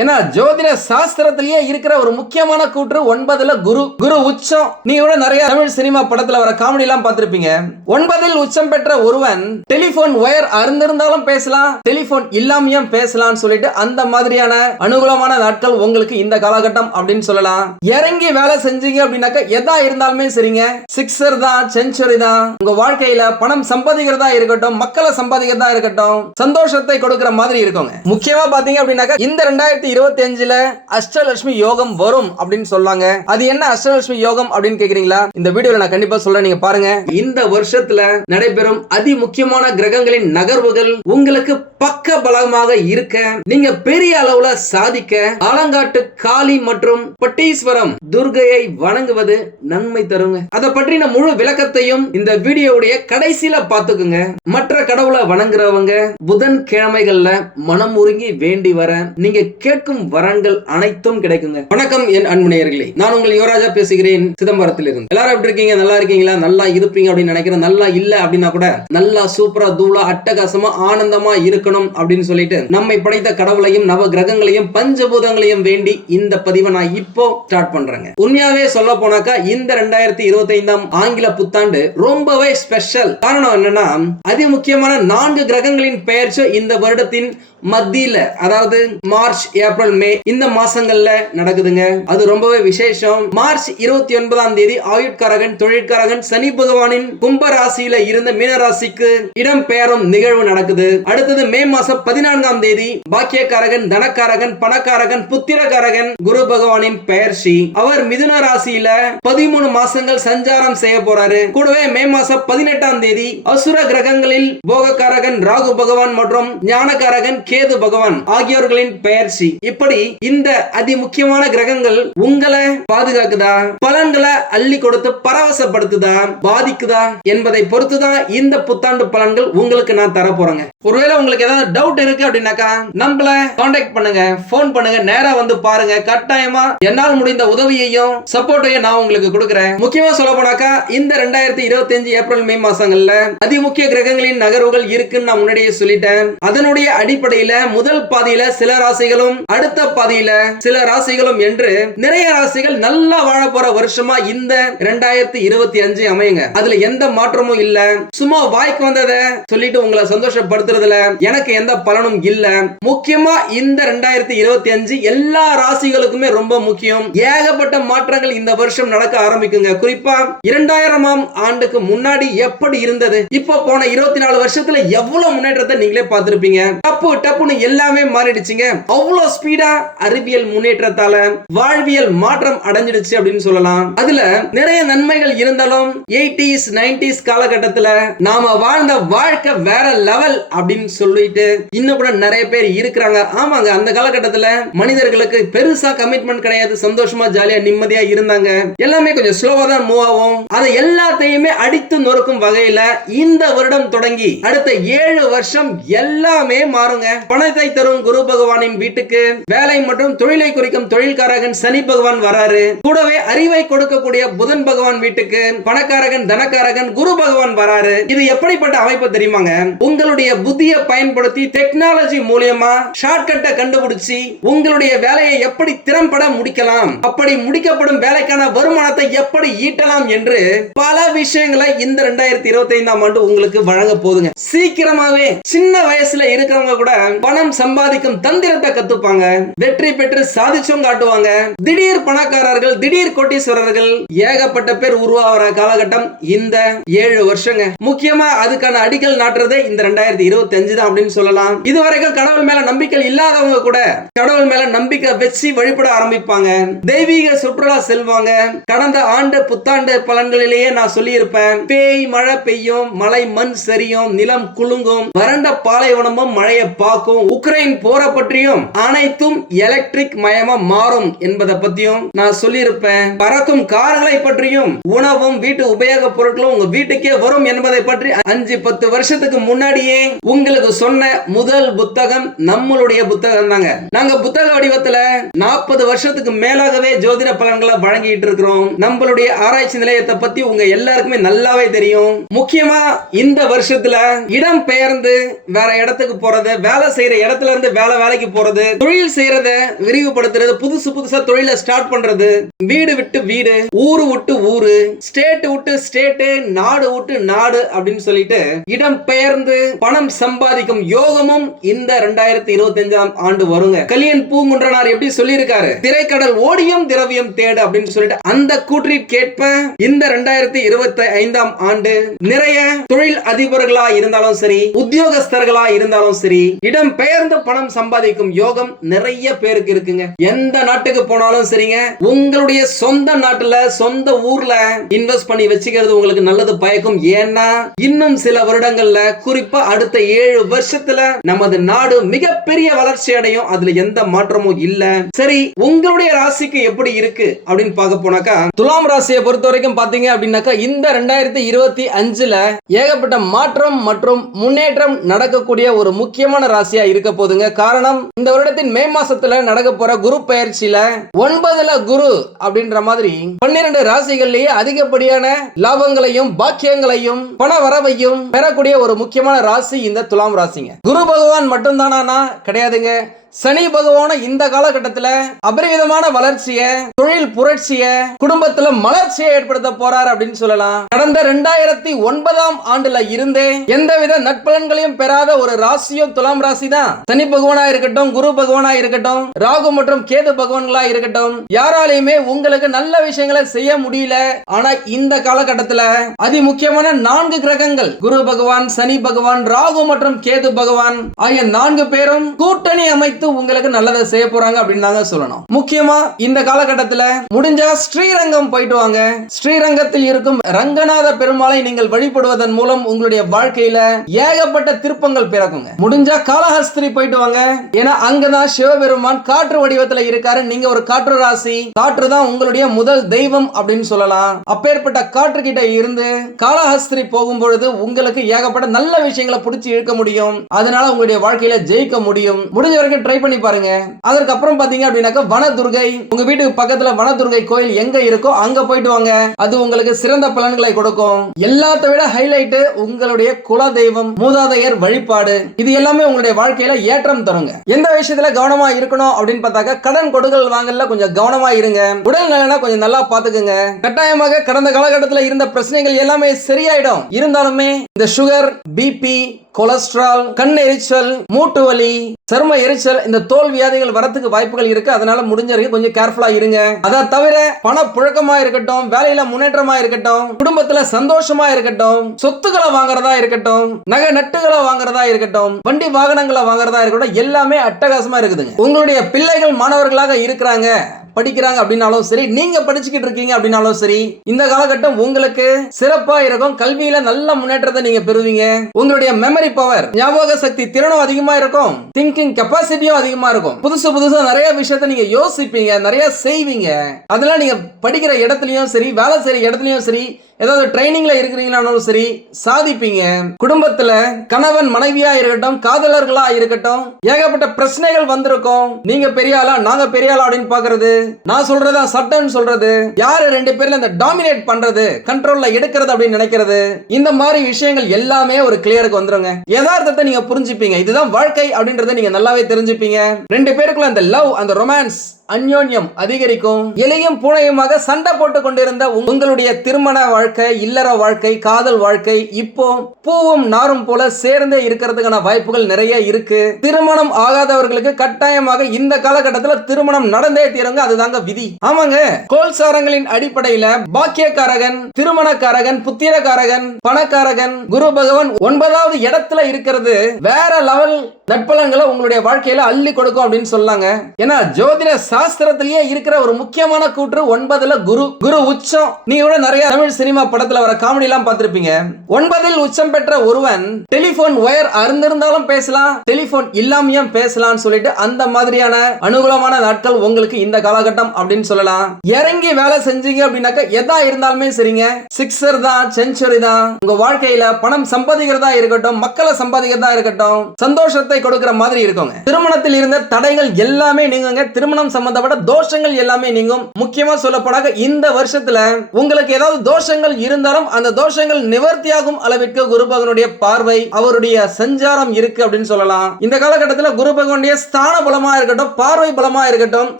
ஏன்னா ஜோதிட சாஸ்திரத்திலேயே இருக்கிற ஒரு முக்கியமான கூற்று ஒன்பதுல குரு. குரு உச்சம். நீங்க கூட நிறைய தமிழ் சினிமா படத்துல வர காமெடி எல்லாம் பார்த்திருப்பீங்க. ஒன்பதில் உச்சம் பெற்ற ஒருவன் டெலிபோன் ஒயர் அருந்திருந்தாலும் பேசலாம் டெலிபோன் இல்லாமையும் பேசலாம்னு சொல்லிட்டு அந்த மாதிரியான அனுகூலமான நாட்கள் உங்களுக்கு இந்த காலகட்டம் அப்படின்னு சொல்லலாம். இறங்கி வேலை செஞ்சீங்க அப்படின்னாக்க எதா இருந்தாலுமே சரிங்க. சிக்ஸர் தான் செஞ்சுரி தான். உங்க வாழ்க்கையில பணம் சம்பாதிக்கிறதா இருக்கட்டும் மக்களை சம்பாதிக்கிறதா இருக்கட்டும் சந்தோஷத்தை கொடுக்கிற மாதிரி இருக்குங்க. முக்கியமா பாத்தீங்க அப்படின்னாக்க இந்த ரெண்டாயிரத்தி இருபத்தி அஞ்சுல அஷ்டலட்சுமி யோகம் வரும் அப்படின்னு சொல்லாங்க. அது என்ன அஷ்டலட்சுமி யோகம் அப்படின்னு கேக்குறீங்களா? இந்த வீடியோல நான் கண்டிப்பா சொல்றேன் நீங்க பாருங்க. இந்த வருஷத்துல நடைபெறும் அதி முக்கியமான கிரகங்களின் நகர்வுகள் உங்களுக்கு பக்க பலமாக இருக்க நீங்க பெரிய அளவுல சாதிக்க ஆலங்காட்டு காளி மற்றும் பட்டீஸ்வரம் துர்கையை வணங்குவது நன்மை தருங்க. அதை பற்றின முழு விளக்கத்தையும் இந்த வீடியோவுடைய கடைசியில பாத்துக்குங்க மற்ற கடவுளை வணங்குறவங்க புதன் கிழமைகள்ல மனம் உருங்கி வேண்டி வர நீங்க கேட்கும் வரங்கள் அனைத்தும் கிடைக்குங்க. வணக்கம் என் அன்புநேயர்களே. நான் உங்கள் யுவராஜா பேசுகிறேன் சிதம்பரத்திலிருந்து. எல்லாரும் எப்படி இருக்கீங்க? நல்லா இருக்கீங்களா? நல்லா இருப்பீங்க அப்படின்னு நினைக்கிறேன். நல்லா இல்ல அப்படின்னா கூட நல்லா சூப்பரா தூளா அட்டகாசமா ஆனந்தமா இருக்கணும் அப்படின்னு சொல்லிட்டு நம்மை படைத்த கடவுளையும் நவ கிரகங்களையும் பஞ்சபூதங்களையும் வேண்டி இந்த பதிவை நான் இப்போ ஸ்டார்ட் பண்றேங்க. உண்மையாவே சொல்ல போனாக்கா இந்த ரெண்டாயிரத்தி இருபத்தி ஐந்தாம் ஆங்கில புத்தாண்டு ரொம்பவே ஸ்பெஷல் காரணம் என்னன்னா அதி முக்கியமான நான்கு கிரகங்களின் பெயர்ச்சி இந்த வருடத்தின் மத்தியில அதாவது மார்ச் ஏப்ரல் மே இந்த மாசங்கள்ல நடக்குதுங்க. அது ரொம்பவே விசேஷம். மார்ச் இருபத்தி ஒன்பதாம் தேதி ஆயுட்காரகன் தொழிற்காரகன் சனி பகவானின் கும்ப ராசியில இருந்த மீன ராசிக்கு இடம் பெயரும் நிகழ்வு நடக்குது. அடுத்தது மே மாசம் பதினான்காம் தேதி பாக்கியக்காரகன் தனக்காரகன் பணக்காரகன் புத்திரக்காரகன் குரு பகவானின் பெயர்ச்சி. அவர் மிதுன ராசியில பதிமூணு மாசங்கள் சஞ்சாரம் செய்ய போறாரு. கூடவே மே மாசம் பதினெட்டாம் தேதி அசுர கிரகங்களில் போகக்காரகன் ராகு பகவான் மற்றும் ஞானகாரகன் கேது பகவான் ஆகியோர்களின் பெயர்ச்சி. இப்படி இந்த அதி முக்கியமான கிரகங்கள் உங்களை பாதுகாக்குதா? பலன்களை அள்ளி கொடுத்து பரவசப்படுத்துதா? பாதிக்குதா? என்பதை பொறுத்துதான் இந்த புத்தாண்டு பலன்கள் உங்களுக்கு நான் தர போறேங்க. ஒருவேளை உங்களுக்கு ஏதாவது டவுட் இருக்கு அப்படின்னாக்கா நம்மள கான்டாக்ட் பண்ணுங்க போன் பண்ணுங்க நேரா வந்து பாருங்க. கட்டாயமா என்னால் முடிந்த உதவியையும் சப்போர்ட்டையும் நான் உங்களுக்கு கொடுக்குறேன். முக்கியமா சொல்ல போனாக்கா இந்த ரெண்டாயிரத்தி இருபத்தி அஞ்சு ஏப்ரல் மே மாசங்கள்ல அதிமுக்கிய கிரகங்களின் நகர்வுகள் இருக்குன்னு நான் முன்னாடியே சொல்லிட்டேன். அதனுடைய அடிப்படையில முதல் பாதியில சில ராசிகளும் அடுத்த பதியில சில ராசிகளும் என்று நிறைய ராசிகள் நல்லா வாழ போற வருஷமா இந்த ரெண்டாயிரத்தி இருபத்தி அஞ்சு அமையுங்க. அதுல எந்த மாற்றமும் இல்ல. சும்மா வாய்க்கு வந்ததை சொல்லிட்டு உங்களை சந்தோஷப்படுத்துறதுல எனக்கு எந்த பலனும் இல்ல. முக்கியமா இந்த ரெண்டாயிரத்தி இருபத்தி அஞ்சு எல்லா ராசிகளுக்குமே ரொம்ப முக்கியம். ஏகப்பட்ட மாற்றங்கள் இந்த வருஷம் நடக்க ஆரம்பிக்குங்க. குறிப்பா இரண்டாயிரமாம் ஆண்டுக்கு முன்னாடி எப்படி இருந்தது? இப்போ போன இருபத்தி நாலு வருஷத்துல எவ்வளவு முன்னேற்றத்தை நீங்களே பார்த்திருப்பீங்க. டப்பு டப்புன்னு எல்லாமே மாறிடுச்சுங்க. அவ்வளவு ஸ்பீடா அறிவியல் முன்னேற்றத்தால வாழ்வியல் மாற்றம் அடைஞ்சிடுச்சு அப்படின்னு சொல்லலாம். அதுல நிறைய நன்மைகள் இருந்தாலும் எயிட்டிஸ் நைன்டிஸ் காலகட்டத்துல நாம வாழ்ந்த வாழ்க்கை வேற லெவல் அப்படின்னு சொல்லிட்டு இன்னும் கூட நிறைய பேர் இருக்கிறாங்க. ஆமாங்க அந்த காலகட்டத்துல மனிதர்களுக்கு பெருசா கமிட்மெண்ட் கிடையாது. சந்தோஷமா ஜாலியா நிம்மதியா இருந்தாங்க. எல்லாமே கொஞ்சம் ஸ்லோவா தான் மூவ் ஆகும். அதை எல்லாத்தையுமே அடித்து நொறுக்கும் வகையில இந்த வருடம் தொடங்கி அடுத்த ஏழு வருஷம் எல்லாமே மாறுங்க. பணத்தை தரும் குரு பகவானின் வீட்டுக்கு வேலை மற்றும் தொழிலை குறிக்கும் தொழில்காரகன் சனி பகவான் வராரு. கூடவே அறிவை கொடுக்கக்கூடிய புதன் பகவான் வீட்டுக்கு பணக்காரகன் தனக்காரகன் குரு பகவான் வராரு. இது எப்படிப்பட்ட அமைப்பு தெரியுமாங்க? உங்களுடைய புத்தியை பயன்படுத்தி டெக்னாலஜி மூலியமா ஷார்ட்கட்டை கண்டுபிடிச்சு உங்களுடைய வேலையை எப்படி திறம்பட முடிக்கலாம் அப்படி முடிக்கப்படும் வேலைக்கான வருமானத்தை எப்படி ஈட்டலாம் என்று பல விஷயங்களை இந்த ரெண்டாயிரத்தி இருபத்தி ஐந்தாம் ஆண்டு உங்களுக்கு வழங்க போதுங்க. சீக்கிரமாவே சின்ன வயசுல இருக்கிறவங்க கூட பணம் சம்பாதிக்கும் தந்திரத்தை கத்துப்பாங்க. வெற்றி பெற்று சாதிச்சும் காட்டுவாங்க. திடீர் பணக்காரர்கள் திடீர் கோட்டீஸ்வரர்கள் ஏகப்பட்ட பேர் உருவாகிற காலகட்டம் இந்த ஏழு வருஷங்க. முக்கியமா அதுக்கான அடிக்கல் நாட்டுறதே இந்த ரெண்டாயிரத்தி இருபத்தி அஞ்சு தான் அப்படின்னு சொல்லலாம். இதுவரைக்கும் கடவுள் மேல நம்பிக்கை இல்லாதவங்க கூட கடவுள் மேல நம்பிக்கை வச்சு வழிபட ஆரம்பிப்பாங்க. தெய்வீக சுற்றுலா செல்வாங்க. கடந்த ஆண்டு புத்தாண்டு பலன்களிலேயே நான் சொல்லியிருப்பேன். பேய் மழை பெய்யும் மலை மண் சரியும் நிலம் குலுங்கும் வறண்ட பாலைவனமும் மழையை பார்க்கும் உக்ரைன் போற பற்றியும் ஆனா அனைத்தும் எலக்ட்ரிக் மயமா மாறும் என்பதை பத்தியும் நான் சொல்லியிருப்பேன். பறக்கும் கார்களை பற்றியும் உணவும் வீட்டு உபயோக பொருட்களும் உங்க வீட்டுக்கே வரும் என்பதை பற்றி அஞ்சு பத்து வருஷத்துக்கு முன்னாடியே உங்களுக்கு சொன்ன முதல் புத்தகம் நம்மளுடைய புத்தகம் தாங்க. நாங்க புத்தக வடிவத்துல நாற்பது வருஷத்துக்கு மேலாகவே ஜோதிட பலன்களை வழங்கிட்டு இருக்கிறோம். நம்மளுடைய ஆராய்ச்சி நிலையத்தை பத்தி உங்க எல்லாருக்குமே நல்லாவே தெரியும். முக்கியமா இந்த வருஷத்துல இடம் பெயர்ந்து வேற இடத்துக்கு போறது வேலை செய்யற இடத்துல இருந்து வேலை வேலைக்கு போறது தொழில் செய்யறத விரிவுபடுத்துறது புதுசு புதுசா தொழில ஸ்டார்ட் பண்றது. வீடு விட்டு வீடு ஊரு விட்டு ஊரு ஸ்டேட் விட்டு ஸ்டேட் நாடு விட்டு நாடு அப்படின்னு சொல்லிட்டு இடம் பெயர்ந்து பணம் சம்பாதிக்கும் யோகமும் இந்த ரெண்டாயிரத்தி இருபத்தி அஞ்சாம் ஆண்டு வருங்க. கலியன் பூங்குன்றனார் எப்படி சொல்லியிருக்காரு? திரைக்கடல் ஓடியும் திரவியம் தேடு அப்படின்னு சொல்லிட்டு அந்த கூற்றிற்கேற்ப இந்த ரெண்டாயிரத்தி இருபத்தி ஐந்தாம் ஆண்டு நிறைய தொழில் அதிபர்களா இருந்தாலும் சரி உத்தியோகஸ்தர்களா இருந்தாலும் சரி இடம் பெயர்ந்து பணம் சம்பாதிக்கும் யோகம் நிறைய பேருக்கு இருக்குங்க. எந்த நாட்டுக்கு போனாலும் சரிங்க. உங்களுடைய சொந்த நாட்டுல சொந்த ஊர்ல இன்வெஸ்ட் பண்ணி வச்சுக்கிறது உங்களுக்கு நல்லது பயக்கும். ஏன்னா இன்னும் சில வருடங்கள்ல குறிப்பா அடுத்த ஏழு வருஷத்துல நமது நாடு மிகப்பெரிய வளர்ச்சி அடையும். அதுல எந்த மாற்றமும் இல்ல. சரி உங்களுடைய ராசிக்கு எப்படி இருக்கு அப்படின்னு பார்க்க போனாக்கா துலாம் ராசியை பொறுத்த வரைக்கும் பாத்தீங்க அப்படின்னாக்கா இந்த ரெண்டாயிரத்தி இருபத்தி அஞ்சுல ஏகப்பட்ட மாற்றம் மற்றும் முன்னேற்றம் நடக்கக்கூடிய ஒரு முக்கியமான ராசியா இருக்க போதுங்க. காரணம் இந்த வருடத்தின் மே மாசத்துல நடக்க போற குரு பயிற்சியில ஒன்பதுல குரு அப்படின்ற மாதிரி பன்னிரண்டு ராசிகள்லயே அதிகப்படியான லாபங்களையும் பாக்கியங்களையும் பண வரவையும் பெறக்கூடிய ஒரு முக்கியமான ராசி இந்த துலாம் ராசிங்க. குரு பகவான் மட்டும்தானா கிடையாதுங்க. சனி பகவான இந்த காலகட்டத்தில் அபரிவிதமான வளர்ச்சியை தொழில் புரட்சிய குடும்பத்துல மலர்ச்சியை ஏற்படுத்த போறார் அப்படின்னு சொல்லலாம். கடந்த ரெண்டாயிரத்தி ஒன்பதாம் ஆண்டுல இருந்தே எந்தவித நட்பலன்களையும் பெறாத ஒரு ராசியும் துலாம் ராசி தான் சனி பகவானா இருக்கட்டும் குரு பகவானா இருக்கட்டும் ராகு மற்றும் கேது பகவான்களா இருக்கட்டும் யாராலையுமே உங்களுக்கு நல்ல விஷயங்களை செய்ய முடியல. ஆனா இந்த காலகட்டத்துல அதி முக்கியமான நான்கு கிரகங்கள் குரு பகவான் சனி பகவான் ராகு மற்றும் கேது பகவான் ஆகிய நான்கு பேரும் கூட்டணி அமைத்து உங்களுக்கு நல்லதை செய்ய போறாங்க அப்படின்னு தாங்க சொல்லணும். முக்கியமா இந்த காலகட்டத்துல முடிஞ்சா ஸ்ரீரங்கம் போயிட்டு வாங்க. ஸ்ரீரங்கத்தில் இருக்கும் ரங்கநாத பெருமாளை நீங்கள் வழிபடுவதன் மூலம் உங்களுடைய வாழ்க்கையில ஏகப்பட்ட திருப்பங்கள் பிறக்குங்க. முடிஞ்சா காலஹஸ்திரி போயிட்டு வாங்க. ஏன்னா அங்கதான் சிவபெருமான் காற்று வடிவத்துல இருக்காரு. நீங்க ஒரு காற்று ராசி காற்று தான் உங்களுடைய முதல் தெய்வம் அப்படின்னு சொல்லலாம். அப்பேற்பட்ட காற்று கிட்ட இருந்து காலஹஸ்திரி போகும் பொழுது உங்களுக்கு ஏகப்பட்ட நல்ல விஷயங்களை பிடிச்சி இழுக்க முடியும். அதனால உங்களுடைய வாழ்க்கையில ஜெயிக்க முடியும். முடிஞ்ச வரைக்கும் ட்ரை பண்ணி பாருங்க. அதற்கப்புறம் பாத்தீங்க அப்படின்னாக்கா வனதுர்கை. உங்க வீட்டுக்கு பக்கத்துல வனதுர்கை கோயில் எங்க இருக்கோ அங்க போயிட்டு வாங்க. அது உங்களுக்கு சிறந்த பலன்களை கொடுக்கும். எல்லாத்த விட ஹைலைட் உங்களுடைய குல தெய்வம் மூதாதையர் வழிபாடு. இது எல்லாமே உங்களுடைய வாழ்க்கையில ஏற்றம் தருங்க. எந்த விஷயத்துல கவனமா இருக்கணும் அப்படின்னு பார்த்தாக்கா கடன் கொடுக்கல் வாங்கல கொஞ்சம் கவனமா இருங்க. உடல் நலனா கொஞ்சம் நல்லா பாத்துக்குங்க கட்டாயமாக கடந்த காலகட்டத்தில் இருந்த பிரச்சனைகள் எல்லாமே சரியாயிடும். இருந்தாலுமே இந்த சுகர் பிபி கொலஸ்ட்ரால் கண் எரிச்சல் மூட்டு வலி சரும எரிச்சல் இந்த தோல் வியாதிகள் வரத்துக்கு வாய்ப்புகள் இருக்கு. அதனால முடிஞ்ச வரைக்கும் கொஞ்சம் கேர்ஃபுல்லா இருங்க. அதை தவிர பண புழக்கமா இருக்கட்டும் வேலையில முன்னேற்றமா இருக்கட்டும் குடும்பத்துல சந்தோஷமா இருக்கட்டும் சொத்துக்களை வாங்குறதா இருக்கட்டும் நகை நட்டுகளை வாங்குறதா இருக்கட்டும் வண்டி வாகனங்களை வாங்குறதா இருக்கட்டும் எல்லாமே அட்டகாசமா இருக்குதுங்க. உங்களுடைய பிள்ளைகள் மாணவர்களாக இருக்கிறாங்க. படிக்கிறாங்க அப்படின்னாலும் சரி நீங்க படிச்சுக்கிட்டு இருக்கீங்க அப்படின்னாலும் சரி இந்த காலகட்டம் உங்களுக்கு சிறப்பா இருக்கும். கல்வியில நல்ல முன்னேற்றத்தை நீங்க பெறுவீங்க. உங்களுடைய மெமரி பவர் ஞாபக சக்தி திறனும் அதிகமா இருக்கும். திங்கிங் கெப்பாசிட்டியும் அதிகமா இருக்கும். புதுசு புதுசா நிறைய விஷயத்த நீங்க யோசிப்பீங்க நிறைய செய்வீங்க. அதெல்லாம் நீங்க படிக்கிற இடத்துலயும் சரி வேலை செய்யற இடத்துலயும் சரி ஏதாவது ட்ரைனிங்ல இருக்கிறீங்களானாலும் சரி சாதிப்பீங்க. குடும்பத்துல கணவன் மனைவியா இருக்கட்டும் காதலர்களா இருக்கட்டும் ஏகப்பட்ட பிரச்சனைகள் வந்திருக்கும். நீங்க பெரிய ஆளா நாங்க பெரிய ஆளா அப்படின்னு பாக்குறது நான் சொல்றதா சட்டம்னு சொல்றது யாரு ரெண்டு பேர்ல இந்த டாமினேட் பண்றது கண்ட்ரோல்ல எடுக்கிறது அப்படின்னு நினைக்கிறது இந்த மாதிரி விஷயங்கள் எல்லாமே ஒரு கிளியருக்கு வந்துருங்க. யதார்த்தத்தை நீங்க புரிஞ்சுப்பீங்க. இதுதான் வாழ்க்கை அப்படின்றத நீங்க நல்லாவே தெரிஞ்சுப்பீங்க. ரெண்டு பேருக்குள்ள அந்த லவ் அந்த ரொமான்ஸ் அந்யோன்யம் அதிகரிக்கும். இலையும் பூனையுமாக சண்டை போட்டு கொண்டிருந்த உங்களுடைய திருமண வாழ்க்கை இல்லற வாழ்க்கை காதல் வாழ்க்கை இப்போ பூவும் நாரும் போல சேர்ந்தே இருக்கிறதுக்கான வாய்ப்புகள் நிறைய இருக்கு. திருமணம் ஆகாதவர்களுக்கு கட்டாயமாக இந்த காலகட்டத்தில் திருமணம் நடந்தே தீருங்க அதுதாங்க விதி. ஆமாங்க. கோல்சாரங்களின் அடிப்படையில பாக்கியக்காரகன் திருமணக்காரகன் புத்திரக்காரகன் பணக்காரகன் குரு பகவான் ஒன்பதாவது இடத்துல இருக்கிறது. வேற லெவல் நட்பலன்களை உங்களுடைய வாழ்க்கையில அள்ளி கொடுக்கும் அப்படின்னு சொல்லாங்க. ஏன்னா ஜோதிட சாஸ்திரத்திலேயே இருக்கிற ஒரு முக்கியமான கூற்று ஒன்பதுல குரு. குரு உச்சம். நீங்க கூட நிறைய தமிழ் சினிமா படத்துல வர காமெடி எல்லாம் பார்த்திருப்பீங்க. ஒன்பதில் உச்சம் பெற்ற ஒருவன் டெலிபோன் ஒயர் அருந்திருந்தாலும் பேசலாம் டெலிபோன் இல்லாமையும் பேசலாம்னு சொல்லிட்டு அந்த மாதிரியான அனுகூலமான நாட்கள் உங்களுக்கு இந்த காலகட்டம் அப்படின்னு சொல்லலாம். இறங்கி வேலை செஞ்சீங்க அப்படின்னாக்கா எதா இருந்தாலுமே சரிங்க. சிக்ஸர் தான் செஞ்சுரி தான். உங்க வாழ்க்கையில பணம் சம்பாதிக்கிறதா இருக்கட்டும் மக்களை சம்பாதிக்கிறதா இருக்கட்டும் சந்தோஷத்தை சந்தோஷத்தை கொடுக்கிற மாதிரி இருக்குங்க. திருமணத்தில் இருந்த தடைகள் எல்லாமே நீங்குங்க. திருமணம் சம்பந்தப்பட்ட தோஷங்கள் எல்லாமே நீங்கும். முக்கியமா சொல்லப்படாக இந்த வருஷத்துல உங்களுக்கு ஏதாவது தோஷங்கள் இருந்தாலும் அந்த தோஷங்கள் நிவர்த்தியாகும் அளவிற்கு குரு பகவனுடைய பார்வை அவருடைய சஞ்சாரம் இருக்கு அப்படின்னு சொல்லலாம். இந்த காலகட்டத்தில் குரு பகவனுடைய ஸ்தான பலமா இருக்கட்டும் பார்வை பலமா இருக்கட்டும்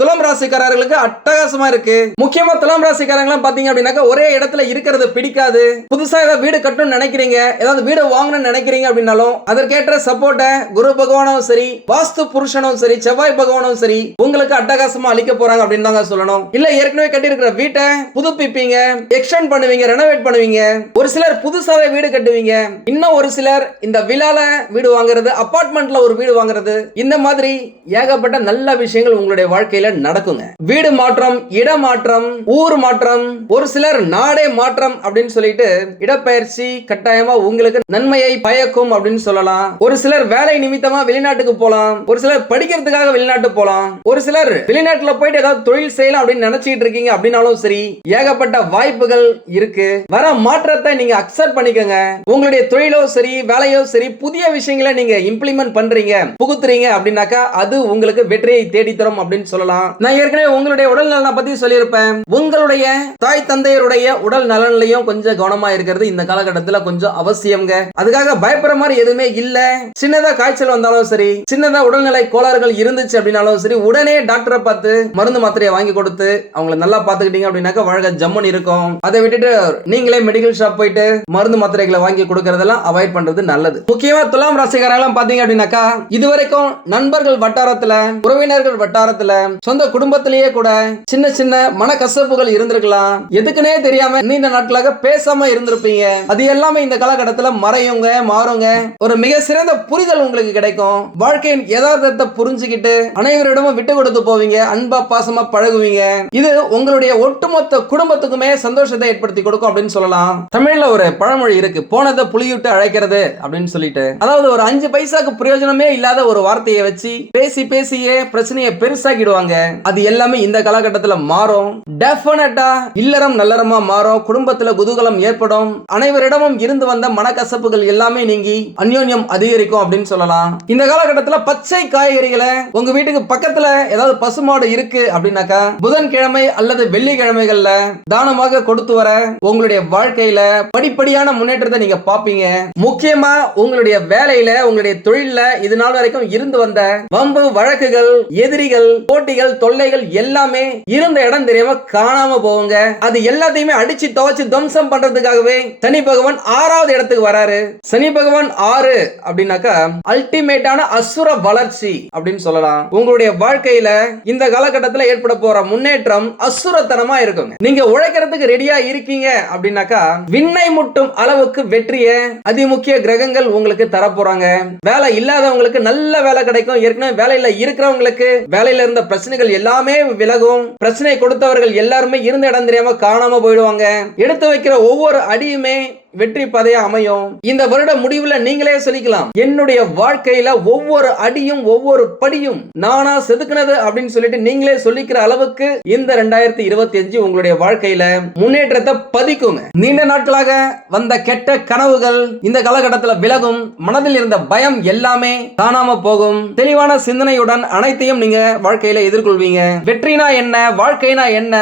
துலாம் ராசிக்காரர்களுக்கு அட்டகாசமா இருக்கு. முக்கியமா துலாம் ராசிக்காரங்க பாத்தீங்க அப்படின்னாக்க ஒரே இடத்துல இருக்கிறது பிடிக்காது. புதுசா ஏதாவது வீடு கட்டணும்னு நினைக்கிறீங்க ஏதாவது வீடு வாங்கணும்னு நினைக்கிறீங்க அப்படின்னாலும் அதற்கேற்ற சப்போர்ட்டை குரு பகவானும் சரி வாஸ்து புருஷனும் சரி செவ்வாய் பகவானும் சரி உங்களுக்கு அட்டகாசமா அளிக்க போறாங்க அப்படின்னு தாங்க சொல்லணும். இல்ல ஏற்கனவே கட்டியிருக்கிற வீட்டை புதுப்பிப்பீங்க எக்ஸ்டெண்ட் பண்ணுவீங்க ரெனோவேட் பண்ணுவீங்க. ஒரு சிலர் புதுசாவே வீடு கட்டுவீங்க. இன்னும் ஒரு சிலர் இந்த விழால வீடு வாங்குறது அபார்ட்மெண்ட்ல ஒரு வீடு வாங்குறது இந்த மாதிரி ஏகப்பட்ட நல்ல விஷயங்கள் உங்களுடைய வாழ்க்கையில நடக்குங்க. வீடு மாற்றம் இடமாற்றம் ஊர் மாற்றம் ஒரு சிலர் நாடே மாற்றம் அப்படின்னு சொல்லிட்டு இடப்பெயர்ச்சி கட்டாயமா உங்களுக்கு நன்மையை பயக்கும் அப்படின்னு சொல்லலாம். ஒரு சிலர் வேலை நிமித்தமா வெளிநாட்டுக்கு போலாம். ஒரு சிலர் படிக்கிறதுக்காக வெளிநாட்டு போகலாம் ஒரு சிலர் வெளிநாட்டுல போயிட்டு ஏதாவது தொழில் செய்யலாம் அப்படின்னு நினைச்சிட்டு இருக்கீங்க அப்படின்னாலும் சரி ஏகப்பட்ட வாய்ப்புகள் இருக்கு. வர மாற்றத்தை நீங்க அக்செப்ட் பண்ணிக்கோங்க. உங்களுடைய தொழிலோ சரி வேலையோ சரி புதிய விஷயங்களை நீங்க இம்ப்ளிமெண்ட் பண்றீங்க புகுத்துறீங்க அப்படின்னாக்கா அது உங்களுக்கு வெற்றியை தேடி தரும் அப்படின்னு சொல்லலாம். நான் ஏற்கனவே உங்களுடைய உடல் நலனை பத்தி சொல்லியிருப்பேன். உங்களுடைய தாய் தந்தையருடைய உடல் நலன்லையும் கொஞ்சம் கவனமா இருக்கிறது இந்த காலகட்டத்தில் கொஞ்சம் அவசியம்ங்க. அதுக்காக பயப்படுற மாதிரி எதுவுமே இல்ல. சின்னதா காய்ச்சல் இருந்தாலும் சரி சின்னதா உடல்நிலை கோளாறுகள் இருந்துச்சு அப்படின்னாலும் சரி உடனே டாக்டரை பார்த்து மருந்து மாத்திரையை வாங்கி கொடுத்து அவங்கள நல்லா பாத்துக்கிட்டீங்க அப்படின்னாக்கா வாழ்க்கை ஜம்முன்னு இருக்கும். அதை விட்டுட்டு நீங்களே மெடிக்கல் ஷாப் போயிட்டு மருந்து மாத்திரைகளை வாங்கி கொடுக்கறதெல்லாம் அவாய்ட் பண்றது நல்லது. முக்கியமா துலாம் ராசிகாரெல்லாம் பாத்தீங்க அப்படின்னாக்கா இதுவரைக்கும் நண்பர்கள் வட்டாரத்துல உறவினர்கள் வட்டாரத்துல சொந்த குடும்பத்திலேயே கூட சின்ன சின்ன மன கசப்புகள் இருந்திருக்கலாம். எதுக்குனே தெரியாம நீண்ட நாட்களாக பேசாம இருந்திருப்பீங்க. அது எல்லாமே இந்த காலகட்டத்துல மறையுங்க மாறுங்க. ஒரு மிக சிறந்த புரிதல் உங்களுக்கு கிடைக்கும். வாழ்க்கையின் யதார்த்தத்தை புரிஞ்சுக்கிட்டு அனைவரிடமும் விட்டு கொடுத்து போவீங்க. அன்பா பாசமா பழகுவீங்க. இது உங்களுடைய ஒட்டுமொத்த குடும்பத்துக்குமே சந்தோஷத்தை ஏற்படுத்தி கொடுக்கும் அப்படின்னு சொல்லலாம். தமிழ்ல ஒரு பழமொழி இருக்கு. போனதை புளியுட்டு அழைக்கிறது அப்படின்னு சொல்லிட்டு. அதாவது ஒரு அஞ்சு பைசாக்கு பிரயோஜனமே இல்லாத ஒரு வார்த்தையை வச்சு பேசி பேசியே பிரச்சனையை பெருசாக்கிடுவாங்க. அது எல்லாமே இந்த காலகட்டத்துல மாறும். டெஃபினட்டா இல்லறம் நல்லறமா மாறும். குடும்பத்துல குதூகலம் ஏற்படும். அனைவரிடமும் இருந்து வந்த மனக்கசப்புகள் எல்லாமே நீங்கி அந்யோன்யம் அதிகரிக்கும் அப்படின்னு சொல்லலாம். இந்த காலகட்டத்தில் பச்சை காய்கறிகளை உங்க வீட்டுக்கு பக்கத்துல ஏதாவது பசுமாடு இருக்கு அப்படின்னாக்கா புதன்கிழமை அல்லது வெள்ளிக்கிழமைகள்ல தானமாக கொடுத்து வர உங்களுடைய வாழ்க்கையில படிப்படியான முன்னேற்றத்தை நீங்க பாப்பீங்க முக்கியமா உங்களுடைய வேலையில உங்களுடைய தொழில இது நாள் வரைக்கும் இருந்து வந்த வம்பு வழக்குகள் எதிரிகள் போட்டிகள் தொல்லைகள் எல்லாமே இருந்த இடம் தெரியாம காணாம போகுங்க. அது எல்லாத்தையுமே அடிச்சு துவைச்சு துவம்சம் பண்றதுக்காகவே சனி பகவான் ஆறாவது இடத்துக்கு வராரு. சனி பகவான் ஆறு அப்படின்னாக்கா அல்டிமேட்டான அசுர வளர்ச்சி அப்படின்னு சொல்லலாம். உங்களுடைய வாழ்க்கையில இந்த காலகட்டத்தில் ஏற்பட போற முன்னேற்றம் அசுரத்தனமா இருக்குங்க. நீங்க உழைக்கிறதுக்கு ரெடியா இருக்கீங்க அப்படின்னாக்கா விண்ணை முட்டும் அளவுக்கு வெற்றியை அதிமுக்கிய கிரகங்கள் உங்களுக்கு தர போறாங்க வேலை இல்லாதவங்களுக்கு நல்ல வேலை கிடைக்கும். ஏற்கனவே வேலையில இருக்கிறவங்களுக்கு வேலையில இருந்த பிரச்சனைகள் எல்லாமே விலகும். பிரச்சனை கொடுத்தவர்கள் எல்லாருமே இருந்த இடம் தெரியாம காணாம போயிடுவாங்க. எடுத்து வைக்கிற ஒவ்வொரு அடியுமே வெற்றி பதையா அமையும் இந்த வருட முடிவுல நீங்களே சொல்லிக்கலாம். என்னுடைய வாழ்க்கையில ஒவ்வொரு அடியும் ஒவ்வொரு படியும் நானா செதுக்குனது அப்படின்னு சொல்லிட்டு நீங்களே சொல்லிக்கிற அளவுக்கு இந்த ரெண்டாயிரத்தி இருபத்தி அஞ்சு உங்களுடைய வாழ்க்கையில முன்னேற்றத்தை பதிக்குங்க. நீண்ட நாட்களாக வந்த கெட்ட கனவுகள் இந்த காலகட்டத்தில் விலகும். மனதில் இருந்த பயம் எல்லாமே காணாம போகும். தெளிவான சிந்தனையுடன் அனைத்தையும் நீங்க வாழ்க்கையில எதிர்கொள்வீங்க. வெற்றினா என்ன வாழ்க்கைனா என்ன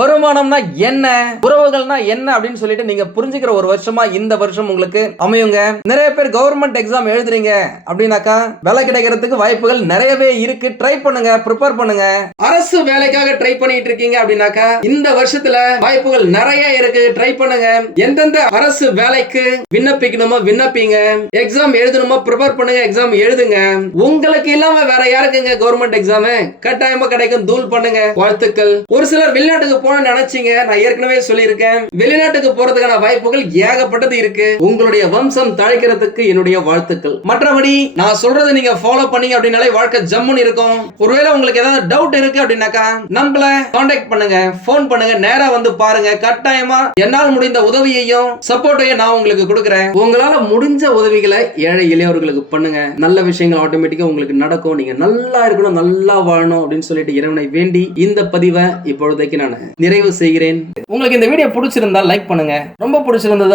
வருமானம்னா என்ன உறவுகள்னா என்ன அப்படின்னு சொல்லிட்டு நீங்க புரிஞ்சுக்கிற ஒரு வருஷமா இந்த வருஷம் உங்களுக்கு அமையுங்க. நிறைய பேர் கவர்மெண்ட் எக்ஸாம் எழுதுறீங்க அப்படின்னாக்கா வேலை கிடைக்கிறதுக்கு வாய்ப்புகள் நிறையவே இருக்கு. ட்ரை பண்ணுங்க ப்ரிப்பேர் பண்ணுங்க. அரசு வேலைக்காக ட்ரை பண்ணிட்டு இருக்கீங்க அப்படின்னாக்கா இந்த வருஷத்துல வாய்ப்புகள் நிறைய இருக்கு. ட்ரை பண்ணுங்க. எந்தெந்த அரசு வேலைக்கு விண்ணப்பிக்கணுமோ விண்ணப்பிங்க. எக்ஸாம் எழுதணுமோ ப்ரிப்பேர் பண்ணுங்க எக்ஸாம் எழுதுங்க. உங்களுக்கு இல்லாம வேற யாருக்குங்க கவர்மெண்ட் எக்ஸாம் கட்டாயமா கிடைக்கும் தூள் பண்ணுங்க. வாழ்த்துக்கள். ஒரு சிலர் வெளிநாட்டுக்கு போன நினைச்சீங்க. நான் ஏற்கனவே சொல்லியிருக்கேன். வெளிநாட்டுக்கு போறதுக்கான வாய்ப்புகள் ஏகப்பட்ட கொடுக்கப்பட்டது இருக்கு. உங்களுடைய வம்சம் தழைக்கிறதுக்கு என்னுடைய வாழ்த்துக்கள். மற்றபடி நான் சொல்றதை நீங்க ஃபாலோ பண்ணீங்க அப்படின்னாலே வாழ்க்கை ஜம்முன்னு இருக்கும். ஒருவேளை உங்களுக்கு ஏதாவது டவுட் இருக்கு அப்படின்னாக்கா நம்மள காண்டாக்ட் பண்ணுங்க போன் பண்ணுங்க நேரா வந்து பாருங்க. கட்டாயமா என்னால் முடிந்த உதவியையும் சப்போர்ட்டையும் நான் உங்களுக்கு கொடுக்குறேன். உங்களால முடிஞ்ச உதவிகளை ஏழை இளையவர்களுக்கு பண்ணுங்க. நல்ல விஷயங்கள் ஆட்டோமேட்டிக்கா உங்களுக்கு நடக்கும். நீங்க நல்லா இருக்கணும் நல்லா வாழணும் அப்படின்னு சொல்லிட்டு இறைவனை வேண்டி இந்த பதிவை இப்பொழுதைக்கு நான் நிறைவு செய்கிறேன். உங்களுக்கு இந்த வீடியோ பிடிச்சிருந்தா லைக் பண்ணுங்க. ரொம்ப பிடிச்சிருந்தது